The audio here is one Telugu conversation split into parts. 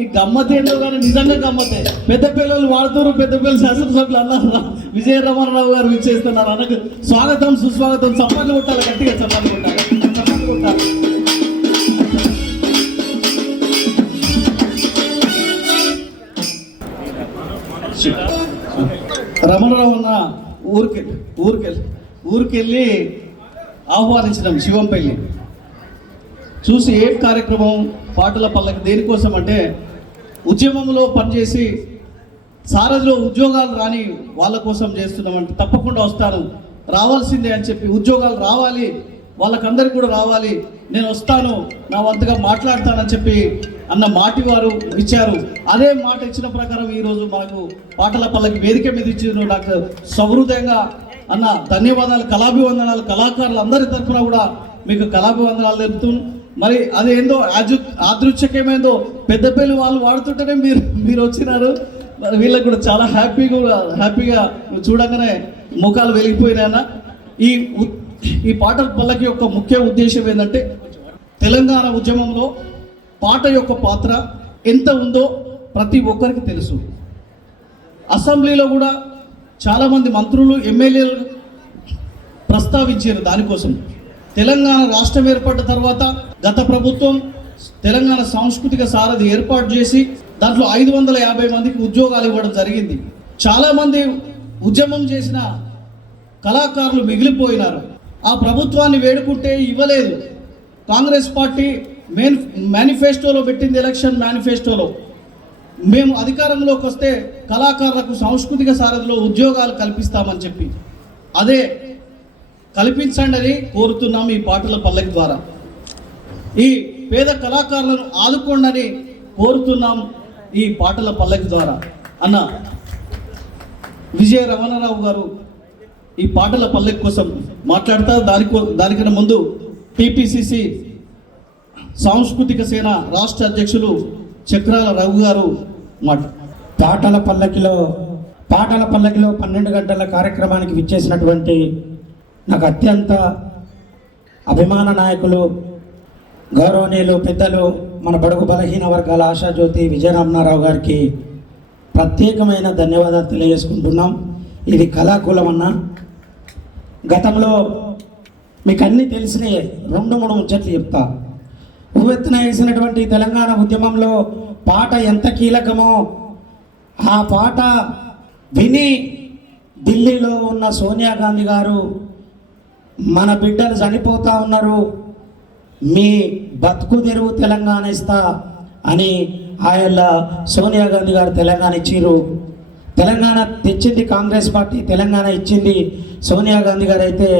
ఈ గమ్మత్ ఏంటో కానీ నిజంగా గమ్మతే. పెద్ద పిల్లలు వాడుతూరు, పెద్ద పిల్లలు శాసనసభ్యులు అన్నారు విజయ రమణరావు గారు విచ్చేస్తున్నారు. అనకు స్వాగతం సుస్వాగతం. చప్పట్లు కొట్టాలి, గట్టిగా చప్పట్లు కొట్టాలి, చప్పట్లు కొట్టాలి. రమణరావు అన్న ఊరికెళ్ళి ఆహ్వానించడం శివంపల్లి చూసి ఏ కార్యక్రమం పాటల పల్లకి దేనికోసం అంటే ఉద్యమంలో పనిచేసి సారథిలో ఉద్యోగాలు రాని వాళ్ళ కోసం చేస్తున్నామంటే తప్పకుండా వస్తాను, రావాల్సిందే అని చెప్పి ఉద్యోగాలు రావాలి, వాళ్ళకందరికీ కూడా రావాలి, నేను వస్తాను, నా వంతుగా మాట్లాడతానని చెప్పి అన్న మాటి వారు ఇచ్చారు. అదే మాట ఇచ్చిన ప్రకారం ఈరోజు మనకు పాటల పల్లకి వేదిక మీద ఇచ్చిన డాక్టర్ సహృదయంగా అన్న ధన్యవాదాలు, కళాభివందనాలు. కళాకారులు అందరి తరఫున కూడా మీకు కళాభివందనాలు తెలుపుతూ మరి అదేందో ఆదృశ్యకేమైందో పెద్దపల్లి వాళ్ళు వాడుతుంటేనే మీరు వచ్చినారు. వీళ్ళకి కూడా చాలా హ్యాపీగా చూడగానే ముఖాలు వెలిగిపోయినాయన్న. ఈ పాటల పల్లకి యొక్క ముఖ్య ఉద్దేశం ఏంటంటే తెలంగాణ ఉద్యమంలో పాట యొక్క పాత్ర ఎంత ఉందో ప్రతి ఒక్కరికి తెలుసు. అసెంబ్లీలో కూడా చాలామంది మంత్రులు ఎమ్మెల్యేలు ప్రస్తావించారు దానికోసం. తెలంగాణ రాష్ట్రం ఏర్పడ్డ తర్వాత గత ప్రభుత్వం తెలంగాణ సాంస్కృతిక సారథి ఏర్పాటు చేసి దాంట్లో 550 మందికి ఉద్యోగాలు ఇవ్వడం జరిగింది. చాలామంది ఉద్యమం చేసిన కళాకారులు మిగిలిపోయినారు. ఆ ప్రభుత్వాన్ని వేడుకుంటే ఇవ్వలేదు. కాంగ్రెస్ పార్టీ మేనిఫెస్టోలో పెట్టింది, ఎలక్షన్ మేనిఫెస్టోలో మేము అధికారంలోకి వస్తే కళాకారులకు సాంస్కృతిక సారథిలో ఉద్యోగాలు కల్పిస్తామని చెప్పి అదే కల్పించండి అని కోరుతున్నాం. ఈ పాటల పల్లకి ద్వారా ఈ పేద కళాకారులను ఆదుకోండి కోరుతున్నాం ఈ పాటల పల్లకి ద్వారా. అన్న విజయ రమణరావు గారు ఈ పాటల పల్లకి కోసం మాట్లాడతారు. దానికన్నా ముందు టిపిసిసి సాంస్కృతిక సేన రాష్ట్ర అధ్యక్షులు చక్రాల రఘు గారు పాటల పల్లకిలో 12 గంటల కార్యక్రమానికి విచ్చేసినటువంటి నాకు అత్యంత అభిమాన నాయకులు, గౌరవనీయులు, పెద్దలు, మన బడుగు బలహీన వర్గాల ఆశాజ్యోతి విజయరమణారావు గారికి ప్రత్యేకమైన ధన్యవాదాలు తెలియజేసుకుంటున్నాం. ఇది కళాకులం అన్న. గతంలో మీకు అన్నీ తెలిసినాయి, 2-3 ముచ్చట్లు చెప్తా. ఉవ్వెత్తున వేసినటువంటి తెలంగాణ ఉద్యమంలో పాట ఎంత కీలకమో ఆ పాట విని ఢిల్లీలో ఉన్న సోనియా గాంధీ గారు మన బిడ్డలు చనిపోతూ ఉన్నారు, మీ బతుకు తెరువు తెలంగాణ ఇస్తా అని ఆయన సోనియా గాంధీ గారు తెలంగాణ ఇచ్చిర్రు. తెలంగాణ తెచ్చింది కాంగ్రెస్ పార్టీ, తెలంగాణ ఇచ్చింది సోనియా గాంధీ గారు. అయితే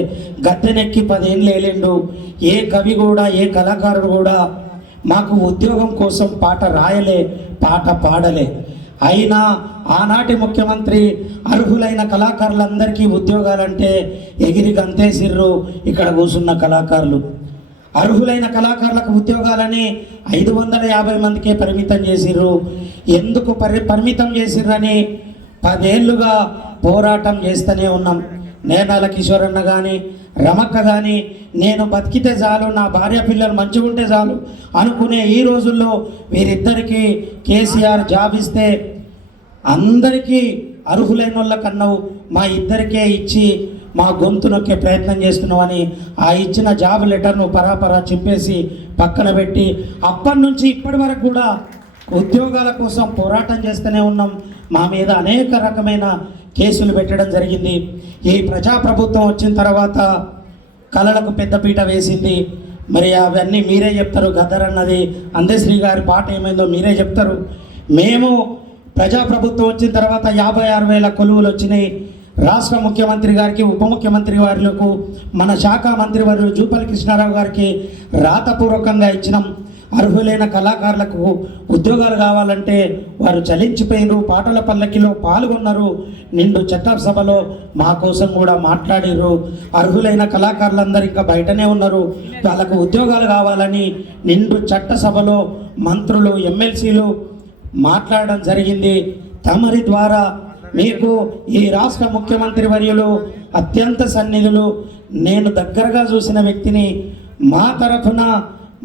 గద్దెనెక్కి 10 ఏళ్ళు వేలిండు. ఏ కవి కూడా, ఏ కళాకారుడు కూడా మాకు ఉద్యోగం కోసం పాట రాయలే, పాట పాడలే. అయినా ఆనాటి ముఖ్యమంత్రి అర్హులైన కళాకారులందరికీ ఉద్యోగాలంటే ఎగిరి గంతేసిర్రు. ఇక్కడ కూర్చున్న కళాకారులు అర్హులైన కళాకారులకు ఉద్యోగాలని 550 మందికే పరిమితం చేసిర్రు. ఎందుకు పరిమితం చేసిర్రని 10 ఏళ్ళుగా పోరాటం చేస్తూనే ఉన్నాం. నేనాల కిషోరన్న కానీ, రమక్క కానీ, నేను బతికితే చాలు, నా భార్య పిల్లలు మంచిగా ఉంటే చాలు అనుకునే ఈ రోజుల్లో వీరిద్దరికీ కేసీఆర్ జాబ్ ఇస్తే అందరికీ అర్హులైన వాళ్ళకన్నావు, మా ఇద్దరికే ఇచ్చి మా గొంతు నొక్కే ప్రయత్నం చేస్తున్నామని ఆ ఇచ్చిన జాబ్ లెటర్ను పరాపరా చింపేసి పక్కన పెట్టి అప్పటి నుంచి ఇప్పటి వరకు కూడా ఉద్యోగాల కోసం పోరాటం చేస్తూనే ఉన్నాం. మా మీద అనేక రకమైన కేసులు పెట్టడం జరిగింది. ఈ ప్రజాప్రభుత్వం వచ్చిన తర్వాత కళలకు పెద్దపీట వేసింది. మరి అవన్నీ మీరే చెప్తారు. గద్దర్ అన్నది, అందశ్రీ గారి పాట ఏమైందో మీరే చెప్తారు. మేము ప్రజాప్రభుత్వం వచ్చిన తర్వాత 56,000 కొలువులు వచ్చినాయి. రాష్ట్ర ముఖ్యమంత్రి గారికి, ఉప ముఖ్యమంత్రి వారులకు, మన శాఖ మంత్రివర్యులు జూపల్లి కృష్ణారావు గారికి రాతపూర్వకంగా ఇచ్చినాం. అర్హులైన కళాకారులకు ఉద్యోగాలు కావాలంటే వారు చలించిపోయినారు. పాటల పల్లకిలో పాల్గొన్నారు. నిండు చట్టసభలో మా కోసం కూడా మాట్లాడారు. అర్హులైన కళాకారులందరూ ఇంకా బయటనే ఉన్నారు. వాళ్ళకు ఉద్యోగాలు కావాలని నిండు చట్టసభలో మంత్రులు, ఎమ్మెల్సీలు మాట్లాడడం జరిగింది. తమరి ద్వారా మీకు ఈ రాష్ట్ర ముఖ్యమంత్రి వర్యులు అత్యంత సన్నిధులు, నేను దగ్గరగా చూసిన వ్యక్తిని, మా తరఫున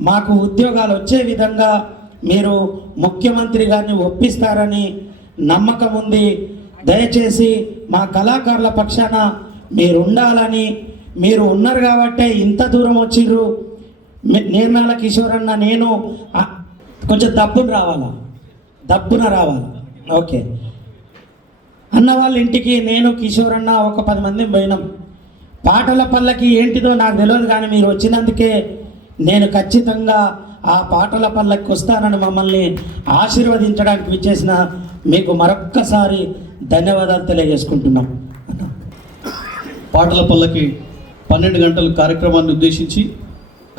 మాకు ఉద్యోగాలు వచ్చే విధంగా మీరు ముఖ్యమంత్రి గారిని ఒప్పిస్తారని నమ్మకం ఉంది. దయచేసి మా కళాకారుల పక్షాన మీరు ఉండాలని, మీరు ఉన్నారు కాబట్టే ఇంత దూరం వచ్చిర్రు. నిర్మల కిషోర్ అన్న నేను కొంచెం దబ్బున రావాలా ఓకే అన్న వాళ్ళ ఇంటికి నేను కిషోర్ అన్న ఒక 10 మంది పోయినాం. పాటల పల్లకి ఏంటిదో నాకు తెలియదు, కానీ మీరు వచ్చినందుకే నేను ఖచ్చితంగా ఆ పాటల పల్లకి వస్తానని మమ్మల్ని ఆశీర్వదించడానికి విచ్చేసిన మీకు మరొక్కసారి ధన్యవాదాలు తెలియజేసుకుంటున్నాం. పాటల పల్లకి 12 గంటల కార్యక్రమాన్ని ఉద్దేశించి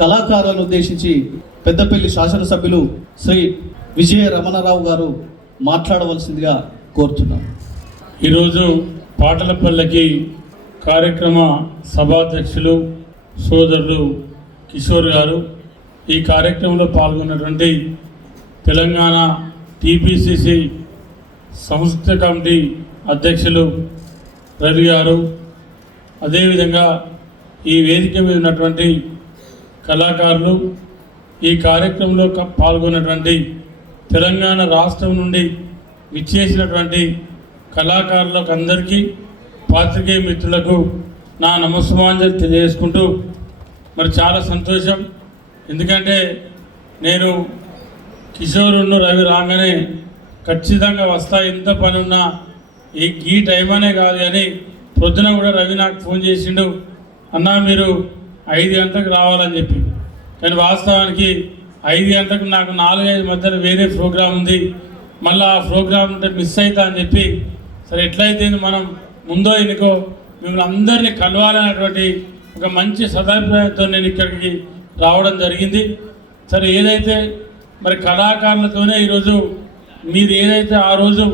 కళాకారులను ఉద్దేశించి పెద్దపల్లి శాసనసభ్యులు శ్రీ విజయ రమణారావు గారు మాట్లాడవలసిందిగా కోరుతున్నాను. ఈరోజు పాటల పల్లకి కార్యక్రమ సభాధ్యక్షులు సోదరులు కిషోర్ గారు, ఈ కార్యక్రమంలో పాల్గొన్నటువంటి తెలంగాణ టీపీసీసీ సంస్థ కమిటీ అధ్యక్షులు రవి గారు, అదేవిధంగా ఈ వేదిక మీద ఉన్నటువంటి కళాకారులు, ఈ కార్యక్రమంలో పాల్గొన్నటువంటి తెలంగాణ రాష్ట్రం నుండి విచ్చేసినటువంటి కళాకారులకు అందరికీ, పాత్రికేయ మిత్రులకు నా నమస్సుమాంజలి తెలియజేసుకుంటూ, మరి చాలా సంతోషం. ఎందుకంటే నేను కిషోరును రవి రాగానే ఖచ్చితంగా వస్తా, ఇంత పని ఉన్నా ఈ టైం అనే కాదు కానీ పొద్దున కూడా రవి నాకు ఫోన్ చేసిండు, అన్నా మీరు 5 గంటలకు రావాలని చెప్పి. కానీ వాస్తవానికి 5 గంటలకు నాకు 4-5 మధ్యలో వేరే ప్రోగ్రాం ఉంది, మళ్ళీ ఆ ప్రోగ్రామ్ ఉంటే మిస్ అవుతా అని చెప్పి, సరే ఎట్లయితే మనం ముందో ఎన్నికో మిమ్మల్ని అందరినీ కలవాలనేటువంటి ఒక మంచి సదాభిప్రాయంతో నేను ఇక్కడికి రావడం జరిగింది. సరే ఏదైతే మరి కళాకారులతోనే ఈరోజు మీరు ఏదైతే ఆ రోజు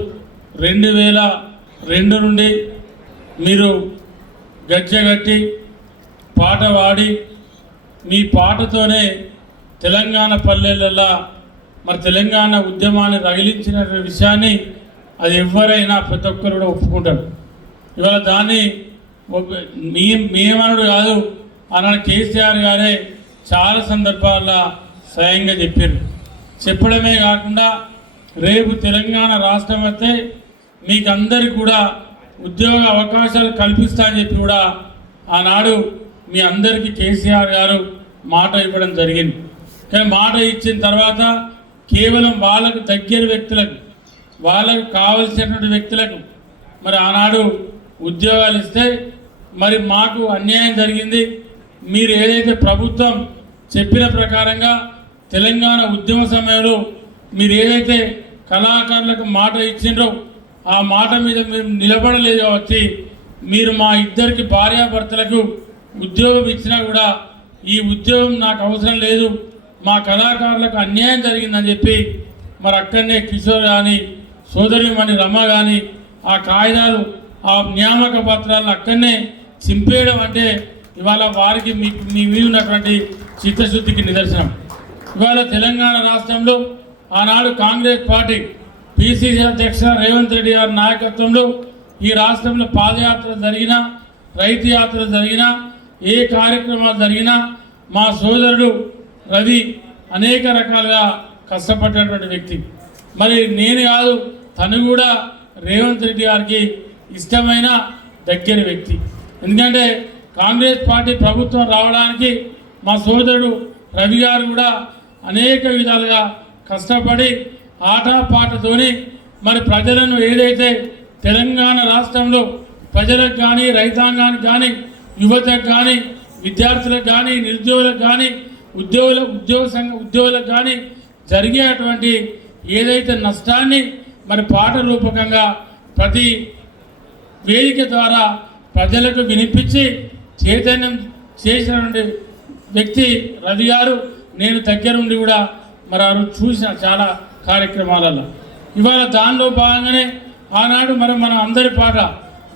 2002 నుండి మీరు గజ్జెగట్టి పాట పాడి మీ పాటతోనే తెలంగాణ పల్లెలలో మరి తెలంగాణ ఉద్యమాన్ని రగిలించిన విషయాన్ని అది ఎవరైనా ప్రతి ఒక్కరు కూడా ఒప్పుకుంటారు. ఇవాళ దాన్ని మేమనుడు కాదు, ఆనాడు కేసీఆర్ గారే చాలా సందర్భాల్లో స్వయంగా చెప్పారు. చెప్పడమే కాకుండా రేపు తెలంగాణ రాష్ట్రం వస్తే మీకు అందరికీ కూడా ఉద్యోగ అవకాశాలు కల్పిస్తా అని చెప్పి కూడా ఆనాడు మీ అందరికీ కేసీఆర్ గారు మాట ఇవ్వడం జరిగింది. కానీ మాట ఇచ్చిన తర్వాత కేవలం వాళ్ళకు దగ్గర వ్యక్తులకు, వాళ్ళకు కావలసినటువంటి వ్యక్తులకు మరి ఆనాడు ఉద్యోగాలు ఇస్తే మరి మాకు అన్యాయం జరిగింది. మీరు ఏదైతే ప్రభుత్వం చెప్పిన ప్రకారంగా తెలంగాణ ఉద్యమ సమయంలో మీరు ఏదైతే కళాకారులకు మాట ఇచ్చిండ్రో ఆ మాట మీద మేము నిలబడలేదు కాబట్టి మీరు మా ఇద్దరికి భార్యాభర్తలకు ఉద్యోగం ఇచ్చినా కూడా ఈ ఉద్యోగం నాకు అవసరం లేదు, మా కళాకారులకు అన్యాయం జరిగిందని చెప్పి మరి అక్కడనే కిషోర్ కానీ సోదరిమణి రమ కానీ ఆ కాగితాలు ఆ నియామక పత్రాలను అక్కడనే చింపేయడం అంటే ఇవాళ వారికి మీ మీద ఉన్నటువంటి చిత్తశుద్ధికి నిదర్శనం. ఇవాళ తెలంగాణ రాష్ట్రంలో ఆనాడు కాంగ్రెస్ పార్టీ పిసిసి అధ్యక్ష రేవంత్ రెడ్డి గారి నాయకత్వంలో ఈ రాష్ట్రంలో పాదయాత్రలు జరిగినా, రైతు యాత్రలు జరిగినా, ఏ కార్యక్రమాలు జరిగినా మా సోదరుడు రవి అనేక రకాలుగా కష్టపడ్డటువంటి వ్యక్తి. మరి నేను కాదు, తను కూడా రేవంత్ రెడ్డి గారికి ఇష్టమైన దగ్గర వ్యక్తి. ఎందుకంటే కాంగ్రెస్ పార్టీ ప్రభుత్వం రావడానికి మా సోదరుడు రవి గారు కూడా అనేక విధాలుగా కష్టపడి ఆటపాటతోని మరి ప్రజలను ఏదైతే తెలంగాణ రాష్ట్రంలో ప్రజలకు కానీ, రైతాంగానికి కానీ, యువతకు కానీ, విద్యార్థులకు కానీ, నిరుద్యోగులకు కానీ, ఉద్యోగులకు కానీ జరిగేటువంటి ఏదైతే నష్టాన్ని మరి పాట రూపకంగా ప్రతి వేదిక ద్వారా ప్రజలకు వినిపించి చైతన్యం చేసినటువంటి వ్యక్తి రవి గారు. నేను దగ్గరుండి కూడా మరి ఆ రోజు చూసిన చాలా కార్యక్రమాలలో. ఇవాళ దానిలో భాగంగానే ఆనాడు మరి మన అందరి పాట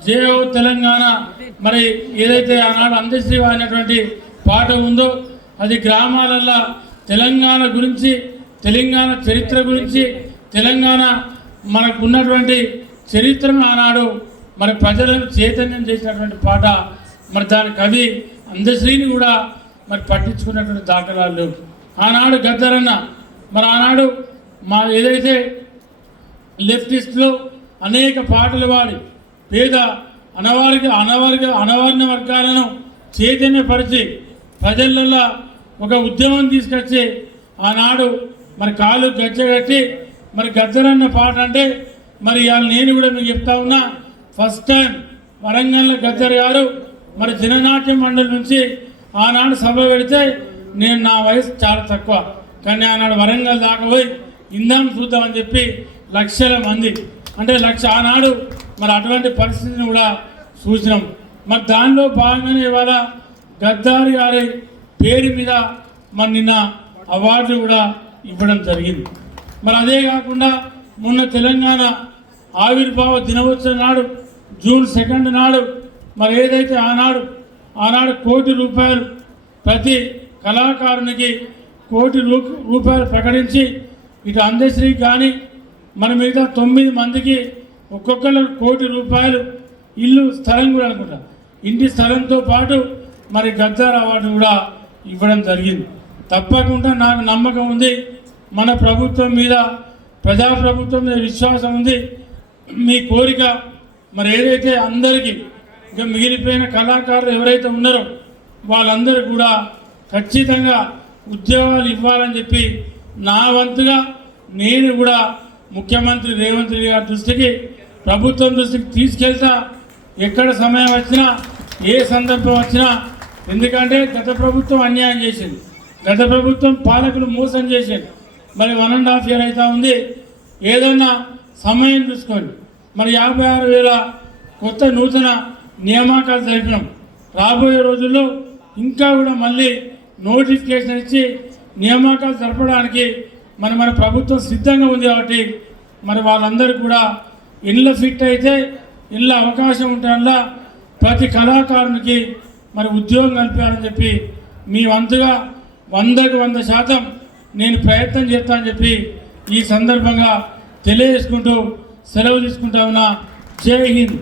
జయో తెలంగాణ మరి ఏదైతే ఆనాడు అందశ్రీ అనేటువంటి పాట ఉందో అది గ్రామాలల్లో తెలంగాణ గురించి, తెలంగాణ చరిత్ర గురించి, తెలంగాణ మనకు ఉన్నటువంటి చరిత్రను ఆనాడు మరి ప్రజలను చైతన్యం చేసినటువంటి పాట. మరి దాని కవి అందశ్రీని కూడా మరి పట్టించుకున్నటువంటి దాఖలాలు లేవు. ఆనాడు గద్దరన్న మరి ఆనాడు మా ఏదైతే లెఫ్టిస్టులు అనేక పాటలు పాడి పేద అనవర్ణ వర్గాలను చైతన్యపరిచి ప్రజలలో ఒక ఉద్యమం తీసుకొచ్చి ఆనాడు మరి కాలు గచ్చగట్టి మరి గద్దరన్న పాట అంటే మరి ఇవాళ నేను కూడా మీకు చెప్తా ఉన్నా, ఫస్ట్ టైం వరంగల్ గద్దర్ గారు మరి జననాట్య మండలి నుంచి ఆనాడు సభ పెడితే నేను నా వయసు చాలా తక్కువ, కానీ ఆనాడు వరంగల్ దాకా పోయి ఇందాం చూద్దామని చెప్పి లక్షల మంది అంటే ఆనాడు మరి అటువంటి పరిస్థితిని కూడా చూసినాం. మరి దానిలో భాగంగానే ఇవాళ గద్దారి గారి పేరు మీద మరి నిన్న అవార్డు కూడా ఇవ్వడం జరిగింది. మరి అదే కాకుండా మొన్న తెలంగాణ ఆవిర్భావ దినోత్సవం నాడు జూన్ 2 నాడు మరి ఏదైతే ఆనాడు 1 కోటి రూపాయలు ప్రతి కళాకారునికి ₹1 కోటి ప్రకటించి ఇటు అందశ్రీ కానీ మన మిగతా 9 మందికి ఒక్కొక్కరు ₹1 కోటి ఇల్లు స్థలం కూడా అనుకుంటా, ఇంటి స్థలంతో పాటు మరి గద్దార్ అవార్డు కూడా ఇవ్వడం జరిగింది. తప్పకుండా నాకు నమ్మకం ఉంది, మన ప్రభుత్వం మీద ప్రజాప్రభుత్వం మీద విశ్వాసం ఉంది. మీ కోరిక మరి ఏదైతే అందరికీ ఇంకా మిగిలిపోయిన కళాకారులు ఎవరైతే ఉన్నారో వాళ్ళందరూ కూడా ఖచ్చితంగా ఉద్యోగాలు ఇవ్వాలని చెప్పి నా వంతుగా నేను కూడా ముఖ్యమంత్రి రేవంత్ రెడ్డి గారి దృష్టికి ప్రభుత్వం దృష్టికి తీసుకెళ్తా. ఎక్కడ సమయం వచ్చినా ఏ సందర్భం వచ్చినా, ఎందుకంటే గత ప్రభుత్వం అన్యాయం చేసింది, గత ప్రభుత్వం పాలకులు మోసం చేసింది. మరి 1.5 year అవుతా ఉంది. ఏదన్నా సమయం చూసుకోండి, మరి 56,000 కొత్త నూతన నియామకాలు జరిపినాం. రాబోయే రోజుల్లో ఇంకా కూడా మళ్ళీ నోటిఫికేషన్ ఇచ్చి నియామకాలు జరపడానికి మన ప్రభుత్వం సిద్ధంగా ఉంది. కాబట్టి మరి వాళ్ళందరూ కూడా ఇళ్ళ ఫిట్ అయితే ఇళ్ళ అవకాశం ఉంటుందా ప్రతి కళాకారునికి మరి ఉద్యోగం కల్పించాలని చెప్పి మీ వంతుగా 100కు 100% నేను ప్రయత్నం చేస్తానని చెప్పి ఈ సందర్భంగా తెలియజేసుకుంటూ సెలవు తీసుకుంటా ఉన్నా. జై హింద్.